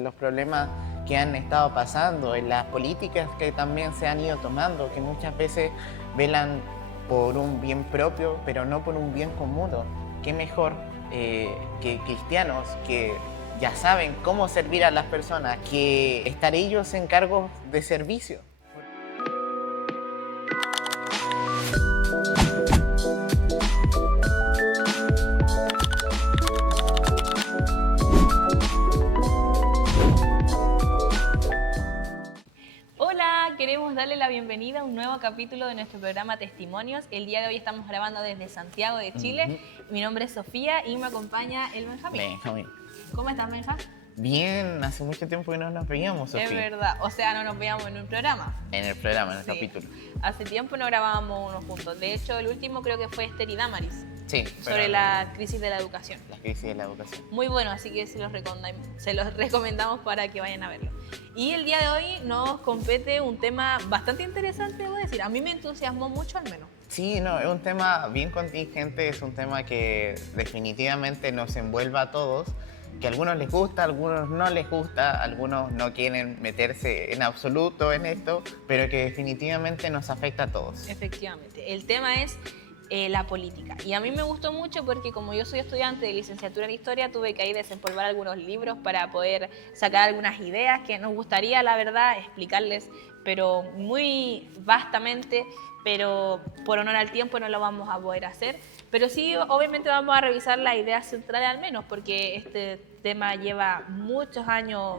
Los problemas que han estado pasando, en las políticas que también se han ido tomando, que muchas veces velan por un bien propio, pero no por un bien común. ¿Qué mejor que cristianos que ya saben cómo servir a las personas, que estar ellos en cargos de servicio? Hola, queremos darle la bienvenida a un nuevo capítulo de nuestro programa Testimonios. El día de hoy estamos grabando desde Santiago de Chile. Mi nombre es Sofía y me acompaña el Benjamín. Benjamín. ¿Cómo estás, Benja? Bien, hace mucho tiempo que no nos veíamos, Sofía. Es verdad, o sea, no nos veíamos en un programa. En el programa, en el Sí. capítulo. Hace tiempo no grabábamos uno juntos. De hecho, el último creo que fue Esther y Damaris, Sí. sobre la crisis de la educación. La crisis de la educación. Muy bueno, así que se los recomendamos para que vayan a verlo. Y el día de hoy nos compete un tema bastante interesante, debo decir. A mí me entusiasmó mucho al menos. Sí, no, es un tema bien contingente, es un tema que definitivamente nos envuelve a todos, que a algunos les gusta, a algunos no les gusta, algunos no quieren meterse en absoluto en esto, pero que definitivamente nos afecta a todos. Efectivamente. El tema es la política. Y a mí me gustó mucho porque como yo soy estudiante de licenciatura en Historia, tuve que ahí desempolvar algunos libros para poder sacar algunas ideas que nos gustaría, la verdad, explicarles, pero muy vastamente, pero por honor al tiempo no lo vamos a poder hacer. Pero sí, obviamente vamos a revisar las ideas centrales al menos, porque este tema lleva muchos años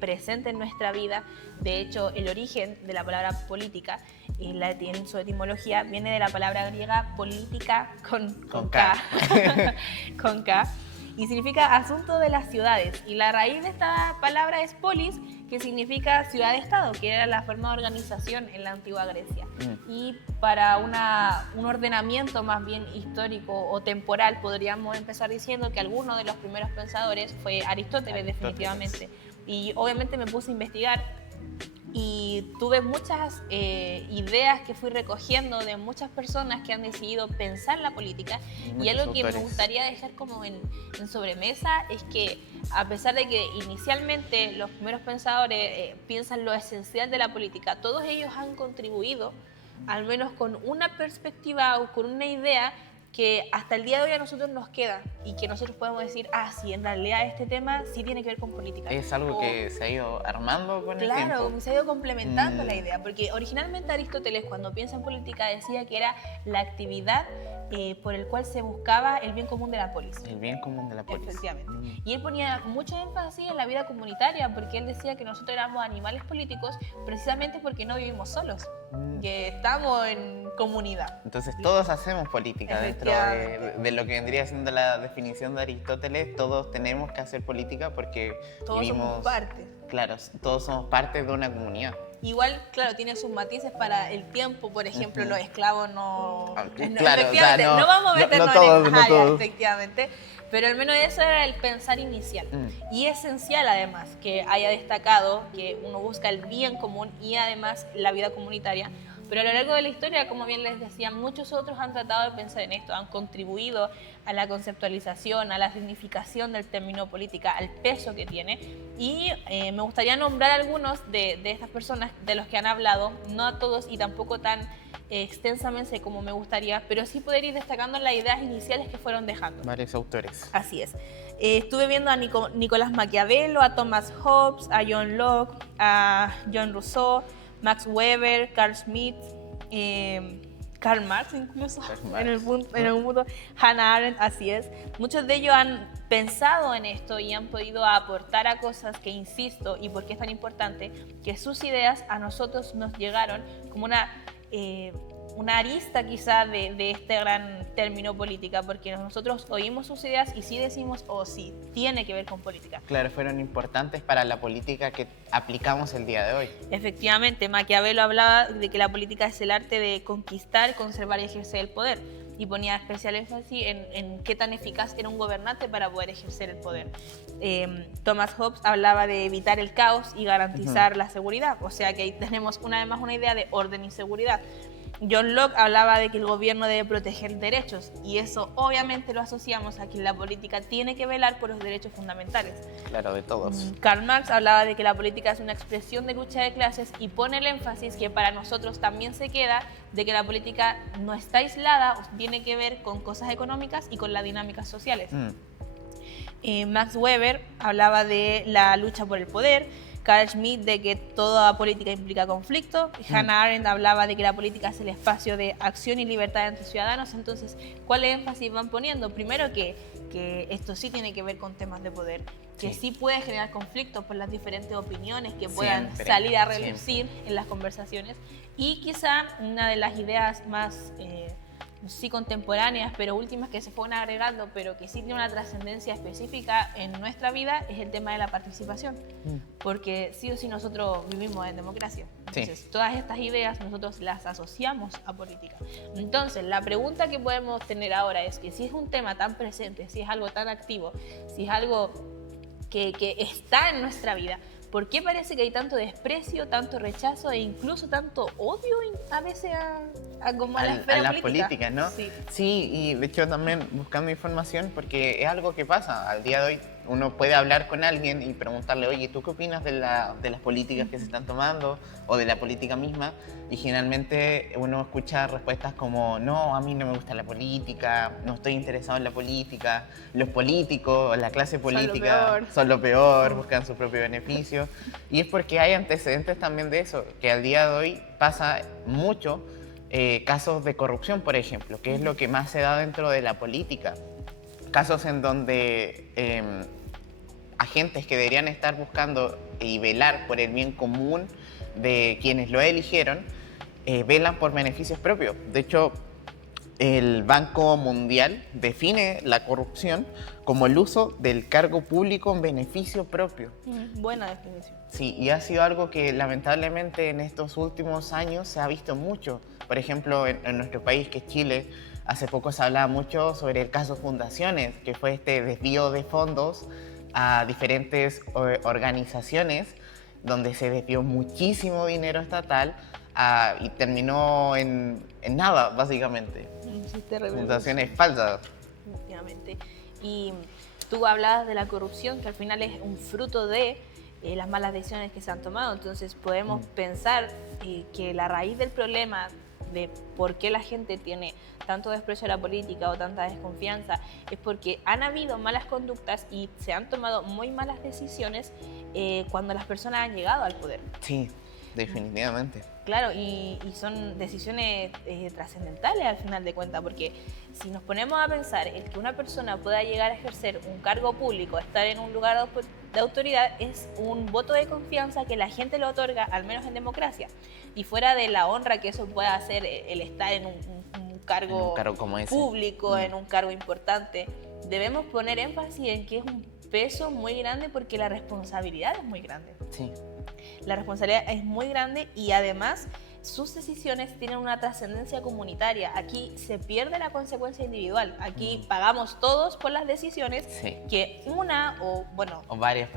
presente en nuestra vida. De hecho, el origen de la palabra política, en su etimología, viene de la palabra griega política con K. Con K. Y significa asunto de las ciudades. Y la raíz de esta palabra es polis, que significa ciudad-estado, que era la forma de organización en la antigua Grecia. Y para un ordenamiento más bien histórico o temporal, podríamos empezar diciendo que alguno de los primeros pensadores fue Aristóteles, definitivamente. Y obviamente me puse a investigar y tuve muchas ideas que fui recogiendo de muchas personas que han decidido pensar la política. Y algo que me gustaría dejar como en sobremesa es que a pesar de que inicialmente los primeros pensadores piensan lo esencial de la política, todos ellos han contribuido al menos con una perspectiva o con una idea que hasta el día de hoy a nosotros nos queda y que nosotros podemos decir, sí, en realidad este tema sí tiene que ver con política. Es algo que se ha ido armando con el tiempo. Claro, se ha ido complementando la idea, porque originalmente Aristóteles cuando piensa en política decía que era la actividad por el cual se buscaba el bien común de la polis. El bien común de la polis. Efectivamente. Y él ponía mucho énfasis en la vida comunitaria, porque él decía que nosotros éramos animales políticos precisamente porque no vivimos solos, que estamos en comunidad. Entonces todos hacemos política dentro de lo que vendría siendo la definición de Aristóteles. Todos tenemos que hacer política porque todos somos parte. Claro, todos somos parte de una comunidad. Igual, claro, tiene sus matices para el tiempo, por ejemplo, los esclavos no... Claro, efectivamente, o sea, no vamos a meternos no en todos. efectivamente, pero al menos eso era el pensar inicial. Y esencial además que haya destacado que uno busca el bien común y además la vida comunitaria. Pero a lo largo de la historia, como bien les decía, muchos otros han tratado de pensar en esto, han contribuido a la conceptualización, a la significación del término política, al peso que tiene. Y me gustaría nombrar algunos de estas personas de los que han hablado, no a todos y tampoco tan extensamente como me gustaría, pero sí poder ir destacando las ideas iniciales que fueron dejando. Varios autores. Así es. Estuve viendo a Nicolás Maquiavelo, a Thomas Hobbes, a John Locke, a John Rousseau, Max Weber, Carl Schmitt, Karl Marx incluso, en el mundo, Hannah Arendt, así es. Muchos de ellos han pensado en esto y han podido aportar a cosas que, insisto, y por qué es tan importante, que sus ideas a nosotros nos llegaron como una arista quizá de este gran término política, porque nosotros oímos sus ideas y sí decimos, sí, tiene que ver con política. Claro, fueron importantes para la política que aplicamos el día de hoy. Efectivamente, Maquiavelo hablaba de que la política es el arte de conquistar, conservar y ejercer el poder, y ponía especial énfasis en qué tan eficaz era un gobernante para poder ejercer el poder. Thomas Hobbes hablaba de evitar el caos y garantizar la seguridad, o sea que ahí tenemos una vez más una idea de orden y seguridad. John Locke hablaba de que el gobierno debe proteger derechos y eso obviamente lo asociamos a que la política tiene que velar por los derechos fundamentales. Claro, de todos. Karl Marx hablaba de que la política es una expresión de lucha de clases y pone el énfasis que para nosotros también se queda de que la política no está aislada, tiene que ver con cosas económicas y con las dinámicas sociales. Max Weber hablaba de la lucha por el poder, Carl Schmitt de que toda política implica conflicto, Hannah Arendt hablaba de que la política es el espacio de acción y libertad entre ciudadanos. Entonces, ¿cuál énfasis van poniendo? Primero que esto sí tiene que ver con temas de poder, que sí puede generar conflictos por las diferentes opiniones que puedan salir a relucir en las conversaciones, y quizá una de las ideas más sí contemporáneas, pero últimas que se fueron agregando, pero que sí tiene una trascendencia específica en nuestra vida, es el tema de la participación. Porque sí o sí nosotros vivimos en democracia. Entonces, todas estas ideas nosotros las asociamos a política. Entonces, la pregunta que podemos tener ahora es que si es un tema tan presente, si es algo tan activo, si es algo que está en nuestra vida, ¿por qué parece que hay tanto desprecio, tanto rechazo e incluso tanto odio a veces como a la esfera las políticas, ¿no? Sí, y de hecho también buscando información, porque es algo que pasa. Al día de hoy uno puede hablar con alguien y preguntarle, oye, ¿tú qué opinas de las políticas que se están tomando o de la política misma? Y generalmente uno escucha respuestas como, no, a mí no me gusta la política, no estoy interesado en la política, los políticos, la clase política son lo peor, buscan su propio beneficio. Y es porque hay antecedentes también de eso, que al día de hoy pasa mucho, casos de corrupción, por ejemplo, que es lo que más se da dentro de la política. Casos en donde agentes que deberían estar buscando y velar por el bien común de quienes lo eligieron, velan por beneficios propios. De hecho, el Banco Mundial define la corrupción como el uso del cargo público en beneficio propio. Buena definición. Sí, y ha sido algo que lamentablemente en estos últimos años se ha visto mucho. Por ejemplo, en nuestro país, que es Chile, hace poco se hablaba mucho sobre el caso Fundaciones, que fue este desvío de fondos a diferentes organizaciones, donde se desvió muchísimo dinero estatal y terminó en nada, básicamente. Fundaciones falsas. Efectivamente. Y tú hablabas de la corrupción, que al final es un fruto de las malas decisiones que se han tomado. Entonces podemos pensar que la raíz del problema de por qué la gente tiene tanto desprecio a la política o tanta desconfianza es porque han habido malas conductas y se han tomado muy malas decisiones cuando las personas han llegado al poder. Sí, definitivamente. Claro, y son decisiones trascendentales al final de cuentas, porque si nos ponemos a pensar el que una persona pueda llegar a ejercer un cargo público, estar en un lugar de autoridad, es un voto de confianza que la gente le otorga, al menos en democracia. Y fuera de la honra que eso pueda hacer el estar en un cargo como ese, público, en un cargo importante, debemos poner énfasis en que es un peso muy grande porque la responsabilidad es muy grande. Sí. La responsabilidad es muy grande y además sus decisiones tienen una trascendencia comunitaria. Aquí se pierde la consecuencia individual. Aquí pagamos todos por las decisiones que una o varias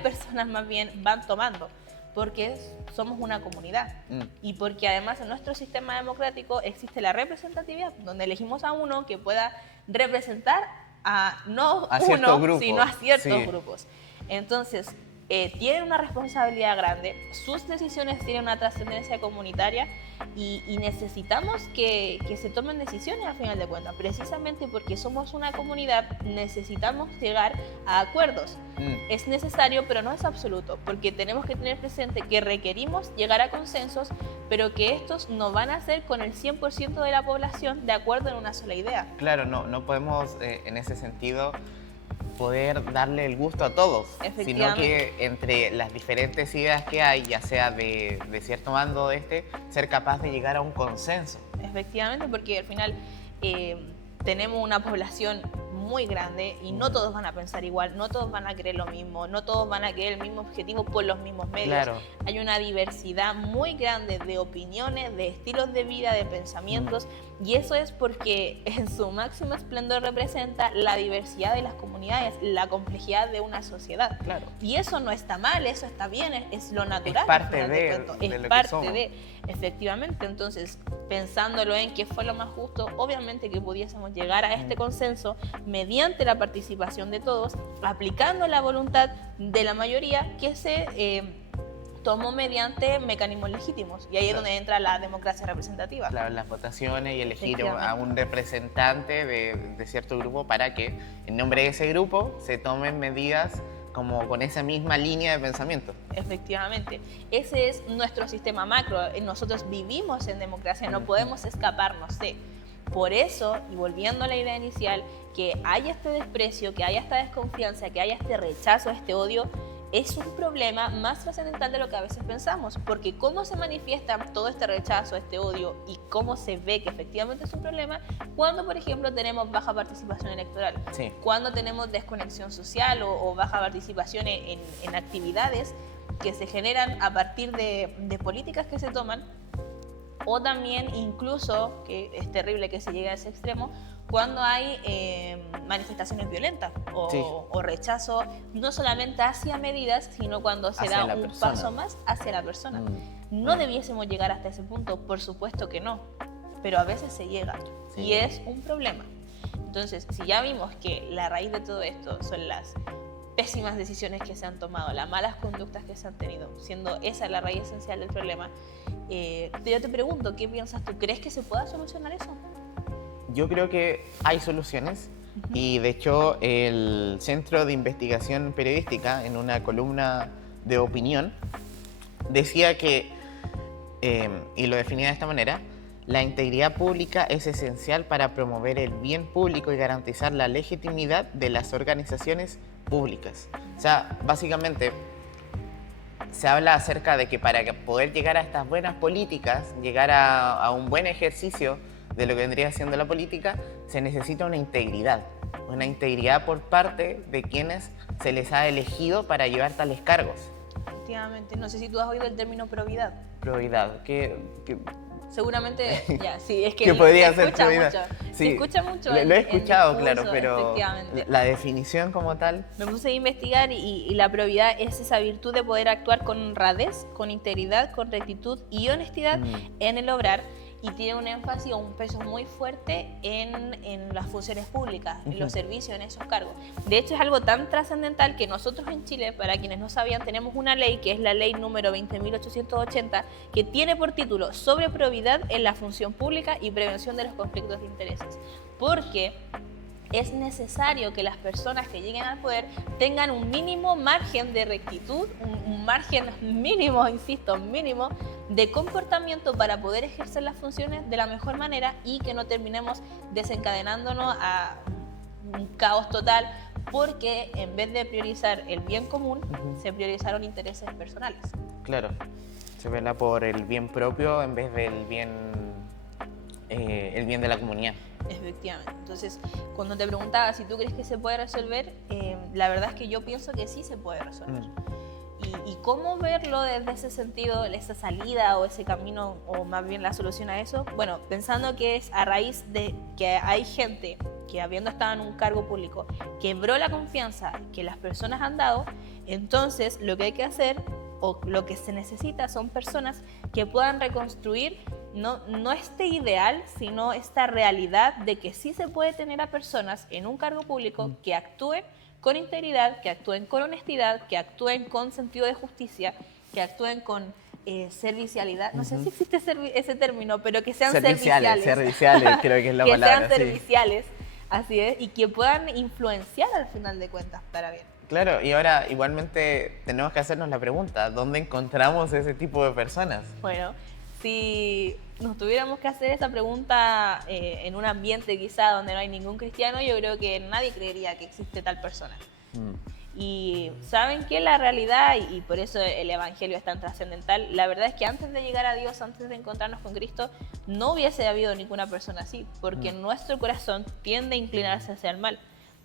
personas más bien van tomando, porque somos una comunidad y porque además en nuestro sistema democrático existe la representatividad, donde elegimos a uno que pueda representar no a uno, grupo, sino a ciertos grupos. Entonces, tienen una responsabilidad grande, sus decisiones tienen una trascendencia comunitaria y necesitamos que se tomen decisiones al final de cuentas. Precisamente porque somos una comunidad, necesitamos llegar a acuerdos. Es necesario, pero no es absoluto, porque tenemos que tener presente que requerimos llegar a consensos, pero que estos no van a ser con el 100% de la población de acuerdo en una sola idea. Claro, no podemos en ese sentido poder darle el gusto a todos, sino que entre las diferentes ideas que hay, ya sea de cierto bando ser capaz de llegar a un consenso. Efectivamente, porque al final tenemos una población muy grande y no todos van a pensar igual, no todos van a querer lo mismo, no todos van a querer el mismo objetivo por los mismos medios. Claro. Hay una diversidad muy grande de opiniones, de estilos de vida, de pensamientos, y eso es porque en su máximo esplendor representa la diversidad de las comunidades, la complejidad de una sociedad. Claro. Y eso no está mal, eso está bien, es lo natural. Es parte al final de cuentas. lo Es que parte somos. de, efectivamente. Entonces, pensándolo en qué fue lo más justo, obviamente que pudiésemos llegar a este consenso mediante la participación de todos, aplicando la voluntad de la mayoría que se tomó mediante mecanismos legítimos. Y ahí es donde entra la democracia representativa. Claro, las votaciones y elegir Efectivamente. a un representante de cierto grupo para que en nombre de ese grupo se tomen medidas como con esa misma línea de pensamiento. Efectivamente, ese es nuestro sistema macro. Nosotros vivimos en democracia, no podemos escaparnos de. Por eso, y volviendo a la idea inicial, que haya este desprecio, que haya esta desconfianza, que haya este rechazo, este odio, es un problema más trascendental de lo que a veces pensamos, porque cómo se manifiesta todo este rechazo, este odio, y cómo se ve que efectivamente es un problema cuando, por ejemplo, tenemos baja participación electoral, Sí. cuando tenemos desconexión social o baja participación en actividades que se generan a partir de políticas que se toman, o también incluso, que es terrible que se llegue a ese extremo, cuando hay manifestaciones violentas Sí. o rechazo no solamente hacia medidas, sino cuando se Hacia da la un persona. paso más hacia la persona. Mm. No debiésemos llegar hasta ese punto, por supuesto que no, pero a veces se llega Sí. y es un problema. Entonces, si ya vimos que la raíz de todo esto son las pésimas decisiones que se han tomado, las malas conductas que se han tenido, siendo esa la raíz esencial del problema, yo te pregunto, ¿qué piensas tú? ¿Crees que se pueda solucionar eso? Yo creo que hay soluciones y de hecho el Centro de Investigación Periodística en una columna de opinión decía que, y lo definía de esta manera, la integridad pública es esencial para promover el bien público y garantizar la legitimidad de las organizaciones públicas. O sea, básicamente se habla acerca de que para poder llegar a estas buenas políticas, llegar a un buen ejercicio de lo que vendría siendo la política, se necesita una integridad por parte de quienes se les ha elegido para llevar tales cargos. Efectivamente, no sé si tú has oído el término probidad. Probidad, que Seguramente, ya, sí, es que que podría se ser escucha probidad. mucho. Sí, Se escucha mucho. lo he en escuchado, discurso, claro, pero efectivamente. la definición como tal, Me puse a investigar y la probidad es esa virtud de poder actuar con honradez, con integridad, con rectitud y honestidad en el obrar, y tiene un énfasis o un peso muy fuerte en las funciones públicas, en los servicios, en esos cargos. De hecho, es algo tan trascendental que nosotros en Chile, para quienes no sabían, tenemos una ley que es la ley número 20.880, que tiene por título sobre probidad en la función pública y prevención de los conflictos de intereses. Porque es necesario que las personas que lleguen al poder tengan un mínimo margen de rectitud, un margen mínimo, insisto, mínimo de comportamiento para poder ejercer las funciones de la mejor manera y que no terminemos desencadenándonos a un caos total porque en vez de priorizar el bien común, se priorizaron intereses personales. claro, se vela por el bien propio en vez del bien, el bien de la comunidad. Efectivamente. Entonces, cuando te preguntaba si tú crees que se puede resolver, la verdad es que yo pienso que sí se puede resolver. Y cómo verlo desde ese sentido, esa salida o ese camino, o más bien la solución a eso, bueno, pensando que es a raíz de que hay gente que habiendo estado en un cargo público quebró la confianza que las personas han dado, entonces lo que hay que hacer o lo que se necesita son personas que puedan reconstruir no este ideal, sino esta realidad de que sí se puede tener a personas en un cargo público que actúen con integridad, que actúen con honestidad, que actúen con sentido de justicia, que actúen con servicialidad. No sé si existe ese término, pero que sean serviciales. Serviciales, creo que es la que palabra. sean serviciales, así es, y que puedan influenciar al final de cuentas para bien. Claro, y ahora igualmente tenemos que hacernos la pregunta, ¿dónde encontramos ese tipo de personas? Bueno, si nos tuviéramos que hacer esa pregunta en un ambiente quizá donde no hay ningún cristiano, yo creo que nadie creería que existe tal persona. Y saben que la realidad, y por eso el evangelio es tan trascendental, la verdad es que antes de llegar a Dios, antes de encontrarnos con Cristo, no hubiese habido ninguna persona así, porque nuestro corazón tiende a inclinarse hacia el mal.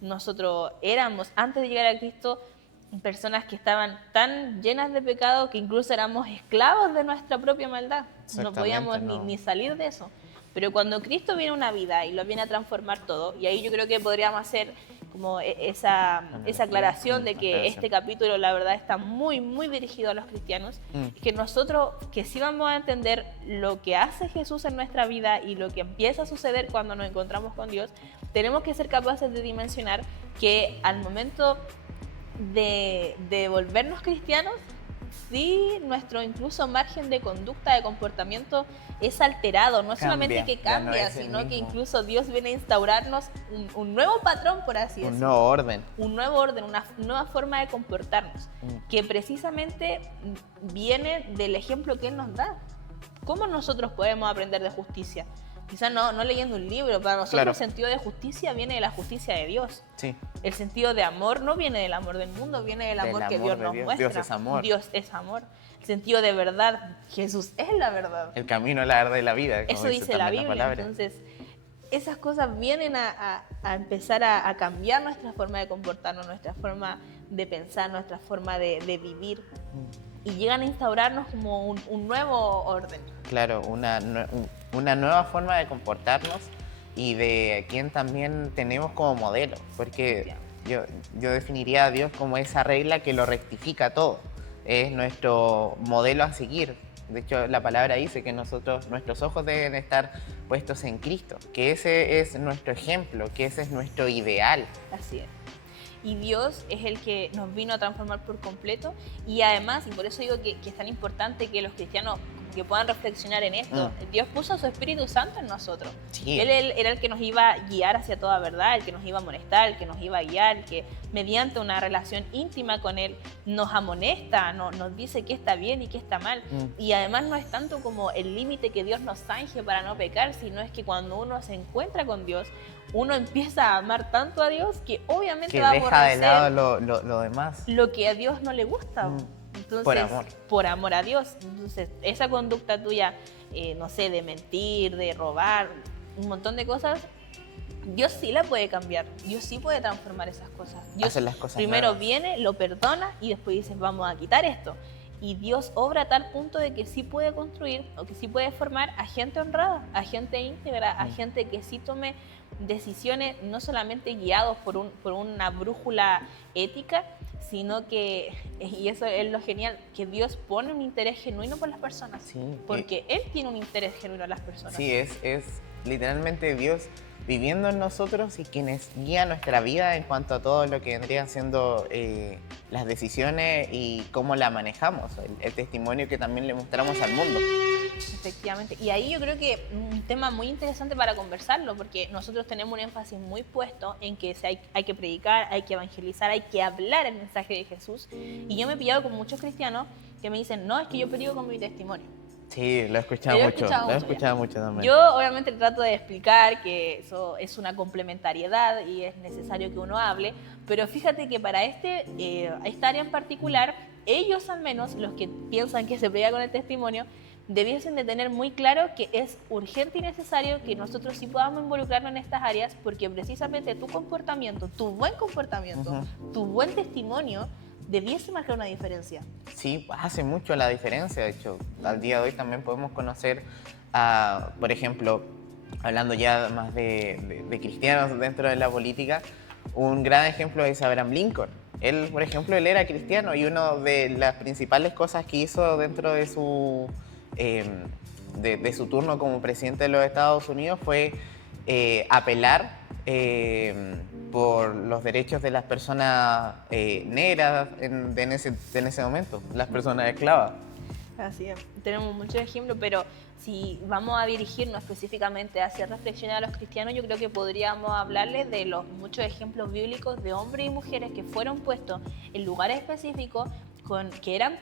nosotros éramos, antes de llegar a Cristo, personas que estaban tan llenas de pecado que incluso éramos esclavos de nuestra propia maldad. No podíamos ni salir de eso. Pero cuando Cristo viene a una vida y lo viene a transformar todo, y ahí yo creo que podríamos hacer como esa aclaración de que este capítulo la verdad está muy, muy dirigido a los cristianos, que nosotros que sí vamos a entender lo que hace Jesús en nuestra vida y lo que empieza a suceder cuando nos encontramos con Dios, tenemos que ser capaces de dimensionar que al momento de volvernos cristianos, sí, nuestro incluso margen de conducta, de comportamiento es alterado, no solamente que cambia, sino que incluso Dios viene a instaurarnos un nuevo patrón, por así decirlo. Un nuevo orden. Un nuevo orden, una nueva forma de comportarnos, que precisamente viene del ejemplo que Él nos da. ¿Cómo nosotros podemos aprender de justicia? Quizás no leyendo un libro, para nosotros el sentido de justicia viene de la justicia de Dios. Sí. El sentido de amor no viene del amor del mundo, viene del amor que Dios nos muestra. Dios es amor. Dios es amor. El sentido de verdad, Jesús es la verdad. El camino, la verdad y la vida. Eso dice la Biblia. Entonces, esas cosas vienen a empezar a cambiar nuestra forma de comportarnos, nuestra forma de pensar, nuestra forma de vivir. Y llegan a instaurarnos como un nuevo orden. Claro, una nueva forma de comportarnos y de quien también tenemos como modelo, porque yo definiría a Dios como esa regla que lo rectifica todo, es nuestro modelo a seguir. De hecho, la palabra dice que nuestros ojos deben estar puestos en Cristo, que ese es nuestro ejemplo, que ese es nuestro ideal. Así es. Y Dios es el que nos vino a transformar por completo, y además, y por eso digo que es tan importante que los cristianos que puedan reflexionar en esto. Dios puso a su Espíritu Santo en nosotros. Sí. Él era el que nos iba a guiar hacia toda verdad, el que nos iba a amonestar, el que nos iba a guiar, el que mediante una relación íntima con Él nos amonesta, nos dice qué está bien y qué está mal. Y además no es tanto como el límite que Dios nos zanje para no pecar, sino es que cuando uno se encuentra con Dios, uno empieza a amar tanto a Dios que obviamente va a aborrecer de lado lo demás. Lo que a Dios no le gusta. Entonces, por amor a Dios. Entonces, esa conducta tuya, no sé, de mentir, de robar, un montón de cosas, Dios sí la puede cambiar. Dios sí puede transformar esas cosas. Dios hace las cosas primero nuevas. Viene, lo perdona y después dice, vamos a quitar esto. Y Dios obra a tal punto de que sí puede construir o que sí puede formar a gente honrada, a gente íntegra, a gente que sí tome decisiones no solamente guiados por una brújula ética, sino que, y eso es lo genial, que Dios pone un interés genuino por las personas, sí, porque Él tiene un interés genuino en las personas. Sí, es literalmente Dios viviendo en nosotros y quienes guían nuestra vida en cuanto a todo lo que vendrían siendo las decisiones y cómo la manejamos, el testimonio que también le mostramos al mundo. Efectivamente, y ahí yo creo que un tema muy interesante para conversarlo, porque nosotros tenemos un énfasis muy puesto en que hay que predicar, hay que evangelizar, hay que hablar el mensaje de Jesús, y yo me he pillado con muchos cristianos que me dicen, no, es que yo predico con mi testimonio. Sí, lo he escuchado mucho también. Yo obviamente trato de explicar que eso es una complementariedad y es necesario que uno hable, pero fíjate que para esta área en particular, ellos al menos, los que piensan que se predica con el testimonio, debiesen de tener muy claro que es urgente y necesario que nosotros sí podamos involucrarnos en estas áreas, porque precisamente tu comportamiento, tu buen comportamiento, tu buen testimonio, debiese marcar una diferencia. Sí, hace mucho la diferencia. De hecho, al día de hoy también podemos conocer, por ejemplo, hablando ya más de cristianos dentro de la política, un gran ejemplo es Abraham Lincoln. Él, por ejemplo, él era cristiano y una de las principales cosas que hizo dentro de su turno como presidente de los Estados Unidos fue apelar por los derechos de las personas negras en ese momento, las personas esclavas. Así es, tenemos muchos ejemplos, pero si vamos a dirigirnos específicamente hacia reflexionar a los cristianos, yo creo que podríamos hablarles de los muchos ejemplos bíblicos de hombres y mujeres que fueron puestos en lugares específicos que eran,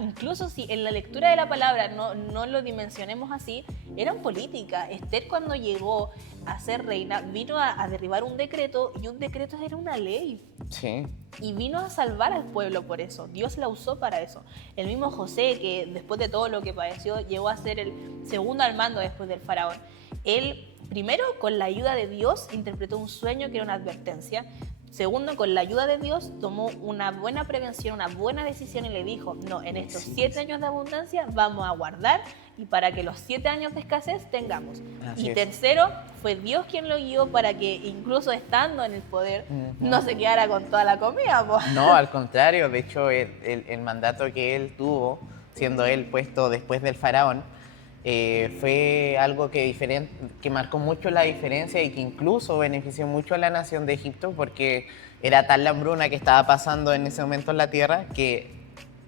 incluso si en la lectura de la palabra no lo dimensionemos así, eran políticas. Esther, cuando llegó a ser reina, vino a derribar un decreto, y un decreto era una ley. Sí. Y vino a salvar al pueblo por eso. Dios la usó para eso. El mismo José, que después de todo lo que padeció, llegó a ser el segundo al mando después del faraón. Él primero, con la ayuda de Dios, interpretó un sueño que era una advertencia. Segundo, con la ayuda de Dios, tomó una buena prevención, una buena decisión y le dijo, no, en estos 7 años de abundancia vamos a guardar y para que los 7 años de escasez tengamos. Y tercero, fue Dios quien lo guió para que incluso estando en el poder no se quedara con toda la comida. No, al contrario, de hecho el mandato que él tuvo, siendo él puesto después del faraón, fue algo que marcó mucho la diferencia y que incluso benefició mucho a la nación de Egipto, porque era tal la hambruna que estaba pasando en ese momento en la tierra que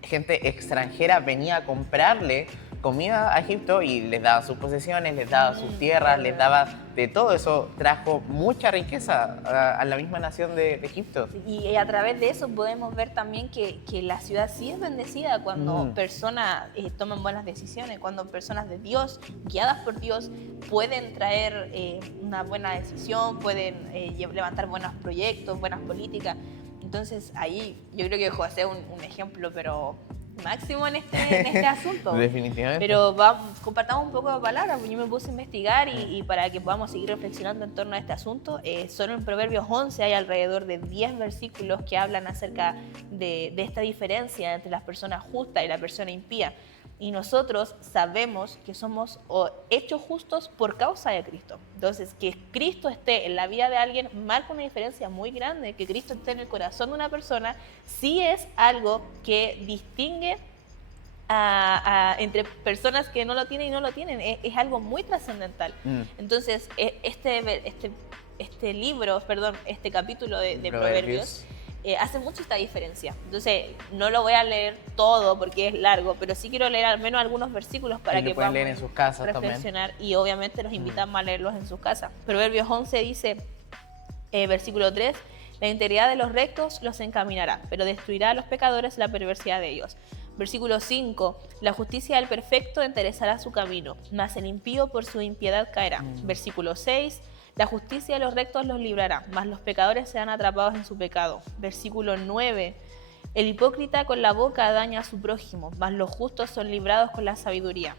gente extranjera venía a comprarle comida a Egipto y les daba sus posesiones, les daba sus tierras, les daba de todo. Eso trajo mucha riqueza a la misma nación de Egipto. Y a través de eso podemos ver también que la ciudad sí es bendecida cuando personas toman buenas decisiones, cuando personas de Dios, guiadas por Dios, pueden traer una buena decisión, pueden levantar buenos proyectos, buenas políticas. Entonces ahí yo creo que José es un ejemplo, pero máximo en este asunto. Definitivamente. Pero compartamos un poco de palabras, porque yo me puse a investigar y para que podamos seguir reflexionando en torno a este asunto, solo en Proverbios 11 hay alrededor de 10 versículos que hablan acerca de esta diferencia entre las personas justas y la persona impía. Y nosotros sabemos que somos hechos justos por causa de Cristo. Entonces, que Cristo esté en la vida de alguien marca una diferencia muy grande. Que Cristo esté en el corazón de una persona sí es algo que distingue entre personas que no lo tienen y no lo tienen. Es algo muy trascendental. Entonces, este capítulo de Proverbios hace mucho esta diferencia. Entonces, no lo voy a leer todo porque es largo, pero sí quiero leer al menos algunos versículos para que podamos leer en sus casas reflexionar también. Y obviamente los invitamos a leerlos en sus casas. Proverbios 11 dice, versículo 3, la integridad de los rectos los encaminará, pero destruirá a los pecadores la perversidad de ellos. Versículo 5, la justicia del perfecto enderezará su camino, mas el impío por su impiedad caerá. Versículo 6, la justicia de los rectos los librará, mas los pecadores serán atrapados en su pecado. Versículo 9, el hipócrita con la boca daña a su prójimo, mas los justos son librados con la sabiduría.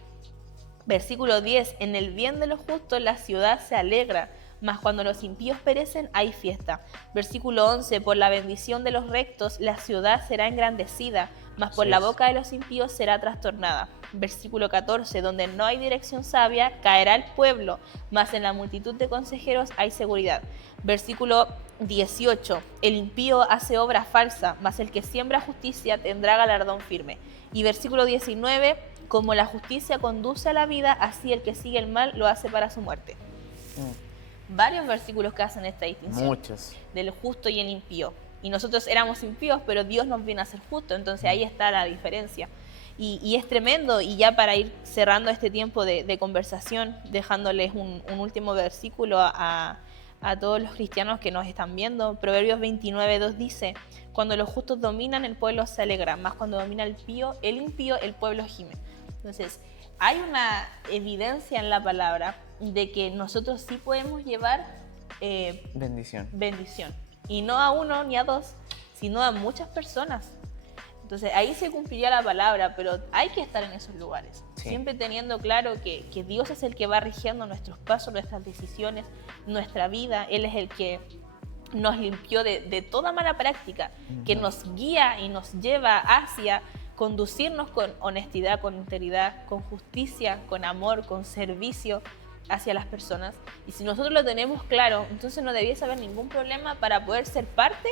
Versículo 10, en el bien de los justos la ciudad se alegra, mas cuando los impíos perecen hay fiesta. Versículo 11, por la bendición de los rectos la ciudad será engrandecida, mas por la boca de los impíos será trastornada. Versículo 14, donde no hay dirección sabia, caerá el pueblo, mas en la multitud de consejeros hay seguridad. Versículo 18, el impío hace obra falsa, mas el que siembra justicia tendrá galardón firme. Y versículo 19, como la justicia conduce a la vida, así el que sigue el mal lo hace para su muerte. Varios versículos que hacen esta distinción. Muchos. Del justo y el impío. Y nosotros éramos impíos, pero Dios nos viene a ser justos, entonces ahí está la diferencia. Y es tremendo, y ya para ir cerrando este tiempo de conversación, dejándoles un último versículo a todos los cristianos que nos están viendo. Proverbios 29:2 dice, cuando los justos dominan, el pueblo se alegra, más cuando domina el impío, el pueblo gime. Entonces, hay una evidencia en la palabra de que nosotros sí podemos llevar bendición. Y no a uno ni a dos, sino a muchas personas. Entonces ahí se cumpliría la palabra, pero hay que estar en esos lugares. Sí. Siempre teniendo claro que Dios es el que va rigiendo nuestros pasos, nuestras decisiones, nuestra vida. Él es el que nos limpió de toda mala práctica, que nos guía y nos lleva hacia conducirnos con honestidad, con integridad, con justicia, con amor, con servicio hacia las personas. Y si nosotros lo tenemos claro, entonces no debiese haber ningún problema para poder ser parte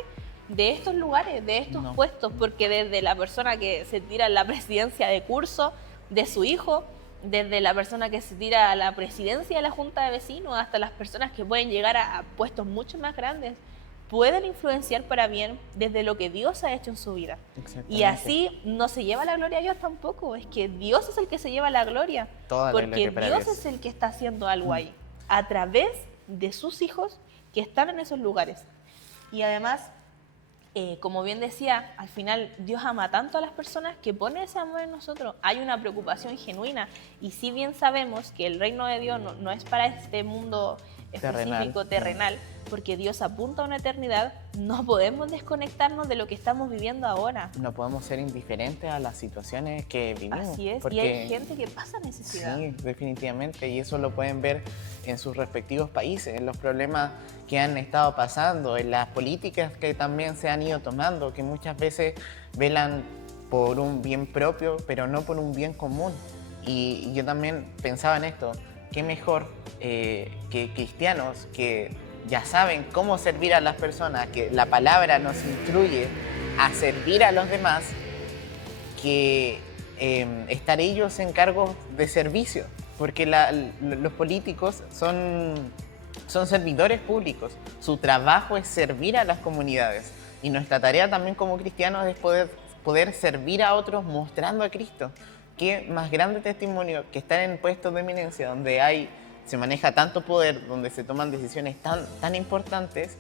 de estos lugares, de estos puestos, porque desde la persona que se tira a la presidencia de curso de su hijo, desde la persona que se tira a la presidencia de la junta de vecinos, hasta las personas que pueden llegar a puestos mucho más grandes, pueden influenciar para bien desde lo que Dios ha hecho en su vida. Y así no se lleva la gloria a Dios tampoco, es que Dios es el que se lleva la gloria, porque Dios es el que está haciendo algo ahí, a través de sus hijos que están en esos lugares. Y además, como bien decía, al final Dios ama tanto a las personas que pone ese amor en nosotros. Hay una preocupación genuina, y si bien sabemos que el reino de Dios no es para este mundo específico, terrenal, porque Dios apunta a una eternidad, no podemos desconectarnos de lo que estamos viviendo ahora. No podemos ser indiferentes a las situaciones que vivimos. Así es, porque, y hay gente que pasa necesidad. Sí, definitivamente, y eso lo pueden ver en sus respectivos países, en los problemas que han estado pasando, en las políticas que también se han ido tomando, que muchas veces velan por un bien propio, pero no por un bien común. Y yo también pensaba en esto, qué mejor que cristianos que ya saben cómo servir a las personas, que la palabra nos instruye a servir a los demás, que estar ellos en cargos de servicio, porque los políticos son servidores públicos, su trabajo es servir a las comunidades y nuestra tarea también como cristianos es poder servir a otros mostrando a Cristo. Qué más grande testimonio que estar en puestos de eminencia donde se maneja tanto poder, donde se toman decisiones tan importantes,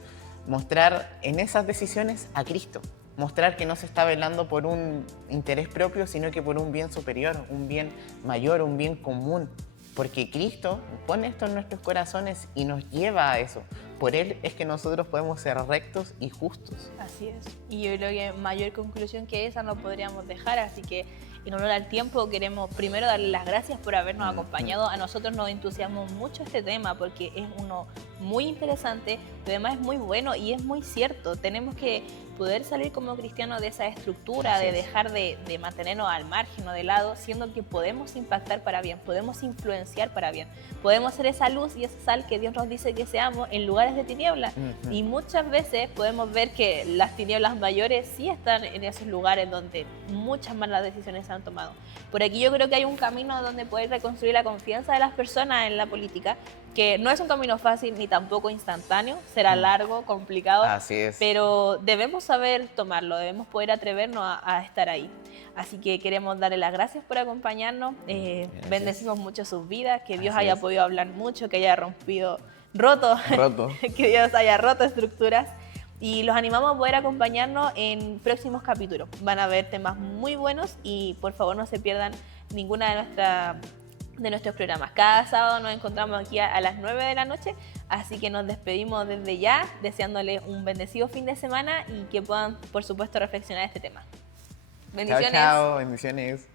mostrar en esas decisiones a Cristo. Mostrar que no se está velando por un interés propio, sino que por un bien superior, un bien mayor, un bien común. Porque Cristo pone esto en nuestros corazones y nos lleva a eso. Por Él es que nosotros podemos ser rectos y justos. Así es. Y yo creo que mayor conclusión que esa no podríamos dejar, así que en honor al tiempo queremos primero darle las gracias por habernos acompañado. A nosotros nos entusiasmó mucho este tema porque es uno muy interesante, pero además es muy bueno y es muy cierto. Tenemos que poder salir como cristianos de esa estructura, de dejar de mantenernos al margen o de lado, siendo que podemos impactar para bien, podemos influenciar para bien, podemos ser esa luz y esa sal que Dios nos dice que seamos en lugares de tinieblas. Y muchas veces podemos ver que las tinieblas mayores sí están en esos lugares donde muchas malas decisiones se han tomado. Por aquí yo creo que hay un camino donde poder reconstruir la confianza de las personas en la política, que no es un camino fácil ni tampoco instantáneo, será largo, complicado, Así es. pero debemos saber tomarlo, debemos poder atrevernos a estar ahí. Así que queremos darle las gracias por acompañarnos, bendecimos mucho sus vidas, que Dios haya podido hablar mucho, que haya roto, que Dios haya roto estructuras. Y los animamos a poder acompañarnos en próximos capítulos. Van a haber temas muy buenos y por favor no se pierdan ninguna de nuestros programas. Cada sábado nos encontramos aquí a las 9 de la noche, así que nos despedimos desde ya, deseándoles un bendecido fin de semana y que puedan, por supuesto, reflexionar este tema. Bendiciones. Chao, chao, bendiciones.